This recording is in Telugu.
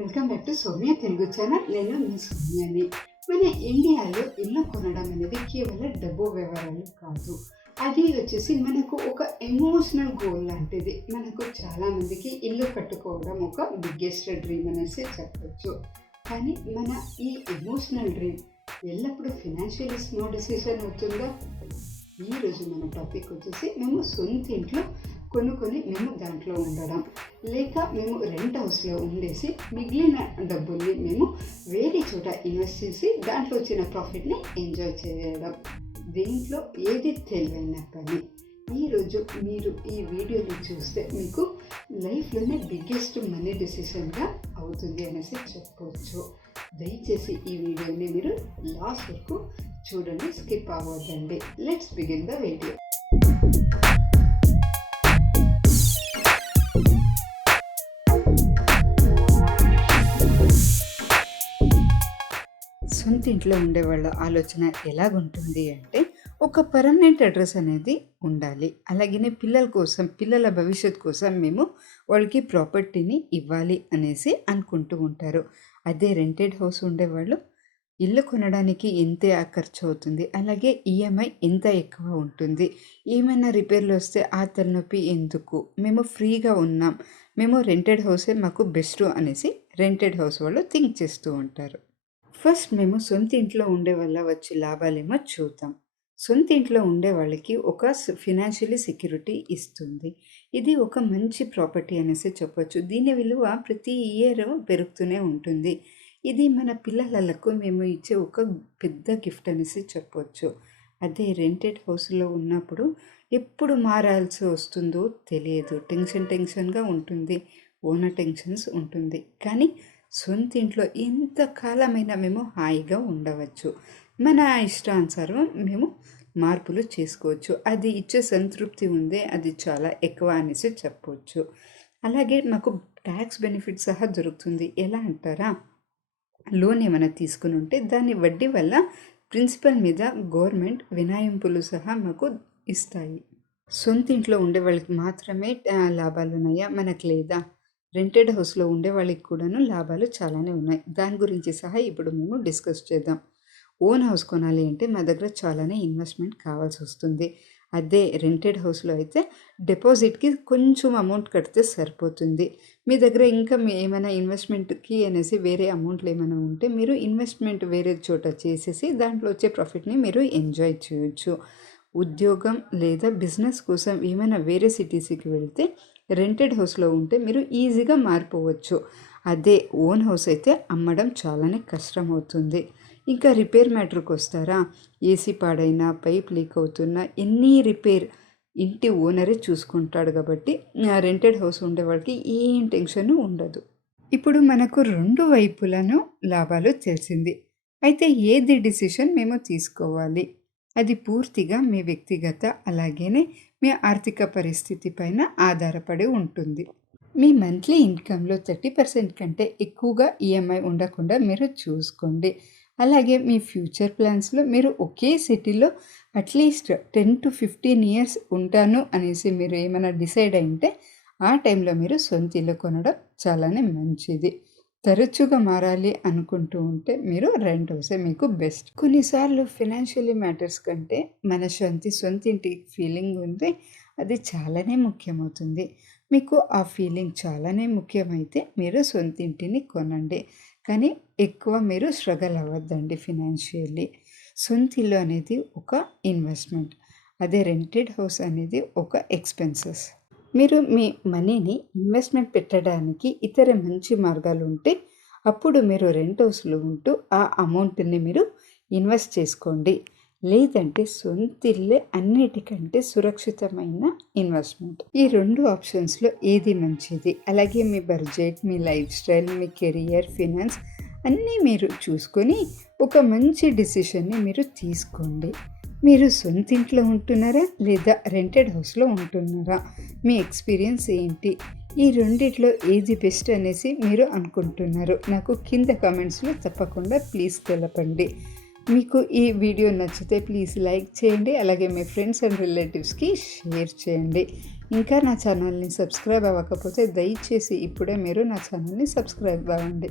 Welcome back to Soumya Telugu channel నేను మీ సౌమ్యని. మన ఇండియాలో ఇల్లు కొనడం అనేది కేవలం డబ్బు వ్యవహారాలు కాదు. అది వచ్చేసి మనకు ఒక ఎమోషనల్ గోల్ లాంటిది. మనకు చాలామందికి ఇల్లు కట్టుకోవడం ఒక బిగ్గెస్ట్ డ్రీమ్ అనేసి చెప్పచ్చు. కానీ మన ఈ ఎమోషనల్ డ్రీమ్ ఎల్లప్పుడూ ఫినాన్షియల్ స్మార్ట్ డిసిషన్ అవుతుందా? ఈరోజు మన టాపిక్ వచ్చేసి మేము సొంత ఇంట్లో కొనుక్కొని మేము దాంట్లో ఉండడం. లేక మేము రెంట్ హౌస్లో ఉండేసి మిగిలిన డబ్బుల్ని మేము వేరే చోట ఇన్వెస్ట్ చేసి దాంట్లో వచ్చిన ప్రాఫిట్ని ఎంజాయ్ చేయడం. దీంట్లో ఏది తెలివైన పని ఈరోజు మీరు ఈ వీడియోని చూస్తే మీకు లైఫ్లోనే బిగ్గెస్ట్ మనీ డెసిషన్గా అవుతుంది అనేసి చెప్పవచ్చు దయచేసి ఈ వీడియోని మీరు లాస్ట్ వరకు చూడండి skip అవ్వద్దండి. Let's begin the video. సొంత ఇంట్లో ఉండేవాళ్ళ ఆలోచన ఎలాగుంటుంది అంటే ఒక పర్మనెంట్ అడ్రస్ అనేది ఉండాలి. అలాగనే పిల్లల కోసం పిల్లల భవిష్యత్ కోసం మేము వాళ్ళకి ప్రాపర్టీని ఇవ్వాలి అనేసి అనుకుంటూ ఉంటారు. అదే రెంటెడ్ హౌస్ ఉండేవాళ్ళు ఇల్లు కొనడానికి ఎంత ఖర్చు అవుతుంది అలాగే ఈఎంఐ ఎంత ఎక్కువ ఉంటుంది. ఏమైనా రిపేర్లు వస్తే ఆ తలనొప్పి ఎందుకు? మేము ఫ్రీగా ఉన్నాం. మేము రెంటెడ్ హౌసే మాకు బెస్ట్ అనేసి రెంటెడ్ హౌస్ వాళ్ళు థింక్ చేస్తూ ఉంటారు. ఫస్ట్ మేము సొంత ఇంట్లో ఉండే వల్ల వచ్చే లాభాలేమో చూద్దాం. సొంత ఇంట్లో ఉండే వాళ్ళకి ఒక ఫినాన్షియలీ సెక్యూరిటీ ఇస్తుంది. ఇది ఒక మంచి ప్రాపర్టీ అనేసి చెప్పొచ్చు. దీని విలువ ప్రతి ఇయర్ పెరుగుతూనే ఉంటుంది. ఇది మన పిల్లలకు మేము ఇచ్చే ఒక పెద్ద గిఫ్ట్ అనేసి చెప్పొచ్చు. అదే రెంటెడ్ హౌస్లో ఉన్నప్పుడు ఎప్పుడు మారాల్సి వస్తుందో తెలియదు. టెన్షన్ టెన్షన్గా ఉంటుంది. ఓనర్ టెన్షన్స్ ఉంటుంది. కానీ సొంతింట్లో ఎంతకాలమైనా మేము హాయిగా ఉండవచ్చు. మన ఇష్టానుసారం మేము మార్పులు చేసుకోవచ్చు. అది ఇచ్చే సంతృప్తి ఉందే అది చాలా ఎక్కువ అనేసి చెప్పవచ్చు అలాగే మాకు ట్యాక్స్ బెనిఫిట్ సహా దొరుకుతుంది. ఎలా అంటారా? లోన్ ఏమైనా తీసుకుని ఉంటే దాని వడ్డీ వల్ల ప్రిన్సిపల్ మీద గవర్నమెంట్ వినాయింపులు సహా మాకు ఇస్తాయి. సొంత ఇంట్లో ఉండే వాళ్ళకి మాత్రమే లాభాలు ఉన్నాయా మనకు లేదా? రెంటెడ్ హౌస్లో ఉండే వాళ్ళకి కూడాను లాభాలు చాలానే ఉన్నాయి. దాని గురించి సహా ఇప్పుడు మేము డిస్కస్ చేద్దాం. ఓన్ హౌస్ కొనాలి అంటే మా దగ్గర చాలానే ఇన్వెస్ట్మెంట్ కావాల్సి వస్తుంది. అదే రెంటెడ్ హౌస్లో అయితే డిపాజిట్కి కొంచెం అమౌంట్ కడితే సరిపోతుంది. మీ దగ్గర ఇంకా ఏమైనా ఇన్వెస్ట్మెంట్కి అనేసి వేరే అమౌంట్లు ఏమైనా ఉంటే మీరు ఇన్వెస్ట్మెంట్ వేరే చోట చేసేసి దాంట్లో వచ్చే ప్రాఫిట్ని మీరు ఎంజాయ్ చేయొచ్చు. ఉద్యోగం లేదా బిజినెస్ కోసం ఏమైనా వేరే సిటీస్కి వెళ్తే రెంటెడ్ హౌస్లో ఉంటే మీరు ఈజీగా మారిపోవచ్చు. అదే ఓన్ హౌస్ అయితే అమ్మడం చాలానే కష్టం అవుతుంది ఇంకా రిపేర్ మ్యాటర్కి వస్తారా? ఏసీ పాడైనా పైప్ లీక్ అవుతున్నా ఎన్ని రిపేర్ ఇంటి ఓనరే చూసుకుంటాడు కాబట్టి రెంటెడ్ హౌస్ ఉండే వాళ్ళకి ఏం టెన్షన్ ఉండదు. ఇప్పుడు మనకు రెండు వైపులను లాభాలు తెలిసింది. అయితే ఏది డిసిషన్ మేము తీసుకోవాలి? అది పూర్తిగా మీ వ్యక్తిగత అలాగేనే మీ ఆర్థిక పరిస్థితి పైన ఆధారపడి ఉంటుంది. మీ మంత్లీ ఇన్కంలో థర్టీ పర్సెంట్ కంటే ఎక్కువగా ఈఎంఐ ఉండకుండా మీరు చూసుకోండి. అలాగే మీ ఫ్యూచర్ ప్లాన్స్లో మీరు ఒకే సిటీలో at least ten to fifteen years ఉంటాను అనేసి మీరు ఏమైనా డిసైడ్ అయింటే ఆ టైంలో మీరు సొంత ఇల్లు కొనడం చాలానే మంచిది. తరచుగా మారాలి అనుకుంటూ ఉంటే మీరు రెంట్ హౌసే మీకు బెస్ట్. కొన్నిసార్లు ఫినాన్షియలీ మ్యాటర్స్ కంటే మన శాంతి సొంత ఇంటి ఫీలింగ్ ఉంది అది చాలానే ముఖ్యమవుతుంది. మీకు ఆ ఫీలింగ్ చాలానే ముఖ్యమైతే మీరు సొంత ఇంటిని కొనండి. కానీ ఎక్కువ మీరు స్ట్రగల్ అవ్వద్దండి ఫినాన్షియల్లీ. సొంత ఇల్లు అనేది ఒక ఇన్వెస్ట్మెంట్. అదే రెంటెడ్ హౌస్ అనేది ఒక ఎక్స్పెన్సెస్. మీరు మీ మనీని ఇన్వెస్ట్మెంట్ పెట్టడానికి ఇతర మంచి మార్గాలు ఉంటే అప్పుడు మీరు రెంట్ హౌస్లో ఉంటూ ఆ అమౌంట్ని మీరు ఇన్వెస్ట్ చేసుకోండి. లేదంటే సొంత ఇల్లే అన్నిటికంటే సురక్షితమైన ఇన్వెస్ట్మెంట్. ఈ రెండు ఆప్షన్స్లో ఏది మంచిది? అలాగే మీ బడ్జెట్ మీ లైఫ్ స్టైల్ మీ కెరియర్ ఫినాన్స్ అన్నీ మీరు చూసుకొని ఒక మంచి డిసిషన్ని మీరు తీసుకోండి. మీరు సొంత ఇంట్లో ఉంటున్నారా లేదా రెంటెడ్ హౌస్లో ఉంటున్నారా? మీ ఎక్స్పీరియన్స్ ఏంటి? ఈ రెండిట్లో ఏది బెస్ట్ అనేసి మీరు అనుకుంటున్నారు? నాకు కింద కామెంట్స్లో తప్పకుండా ప్లీజ్ తెలపండి. మీకు ఈ వీడియో నచ్చితే ప్లీజ్ లైక్ చేయండి అలాగే మీ ఫ్రెండ్స్ అండ్ రిలేటివ్స్కి షేర్ చేయండి. ఇంకా నా ఛానల్ని సబ్స్క్రైబ్ అవ్వకపోతే దయచేసి ఇప్పుడే మీరు నా ఛానల్ని సబ్స్క్రైబ్ అవ్వండి.